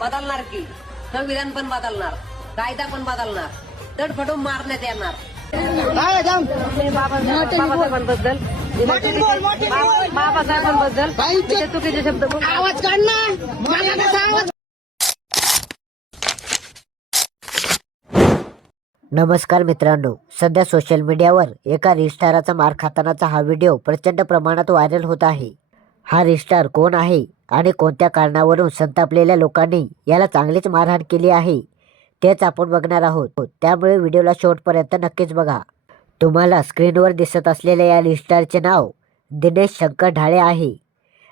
बदलणार की? संविधान पण बदलणार कायदा पण बदलणार तडफडून मारण्यात येणार. बाबासाहेबांबद्दल बाबासाहेबांबद्दल ते चुकीचे शब्द आवाज काढ ना. मला कसा आवाज नमस्कार मित्रांनो सध्या सोशल मीडियावर एका रिस्टाराचा मार खातानाचा हा व्हिडिओ प्रचंड प्रमाणात व्हायरल होत आहे. हा रिस्टार कोण आहे? आणि कोणत्या कारणावरून संतापलेल्या लोकांनी याला चांगलीच मारहाण केली आहे तेच आपण बघणार आहोत. त्यामुळे व्हिडिओला शेवटपर्यंत नक्कीच बघा. तुम्हाला स्क्रीनवर दिसत असलेल्या या लिस्टारचे नाव दिनेश शंकर ढाळे आहे.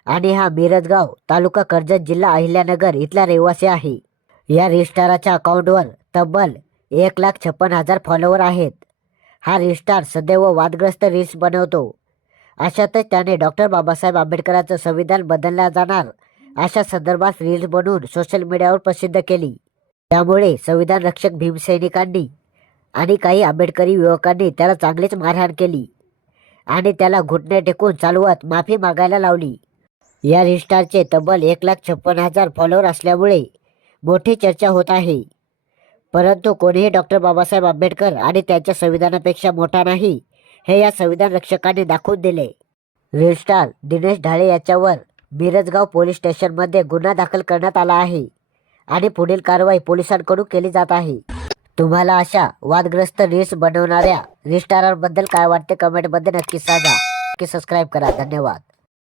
आणि हा मिरजगाव तालुका कर्जत जिल्हा अहिल्यानगर इथला रहिवासी आहे. या रिस्टाराच्या अकाउंटवर तब्बल एक लाख छप्पन हजार फॉलोवर आहेत. हा रिस्टार सदैव वादग्रस्त रील्स बनवतो. अशातच त्याने डॉक्टर बाबासाहेब आंबेडकरांचं संविधान बदलला जाणार अशा संदर्भात रील्स बनवून सोशल मीडियावर प्रसिद्ध केली. त्यामुळे संविधान रक्षक भीमसैनिकांनी आणि काही आंबेडकरी युवकांनी त्याला चांगलीच मारहाण केली आणि त्याला घुटणे टेकून चालवत माफी मागायला लावली. या रिस्टारचे तब्बल एक लाख छप्पन हजार फॉलोवर असल्यामुळे मोठी चर्चा होत आहे. परंतु कोणीही डॉक्टर बाबासाहेब आंबेडकर आणि त्यांच्या संविधानापेक्षा मोठा नाही हे या संविधान रक्षकांनी दाखवून दिले. रेजिस्ट्रार दिनेश ढाळे याच्यावर मिरजगाव पोलीस स्टेशनमध्ये गुन्हा दाखल करण्यात आला आहे आणि पुढील कारवाई पोलिसांकडून केली जात आहे. तुम्हाला अशा वादग्रस्त रील्स बनवणाऱ्या रिस्टारांबद्दल काय वाटते कमेंटमध्ये नक्की सांगा. नक्की सबस्क्राईब करा. धन्यवाद.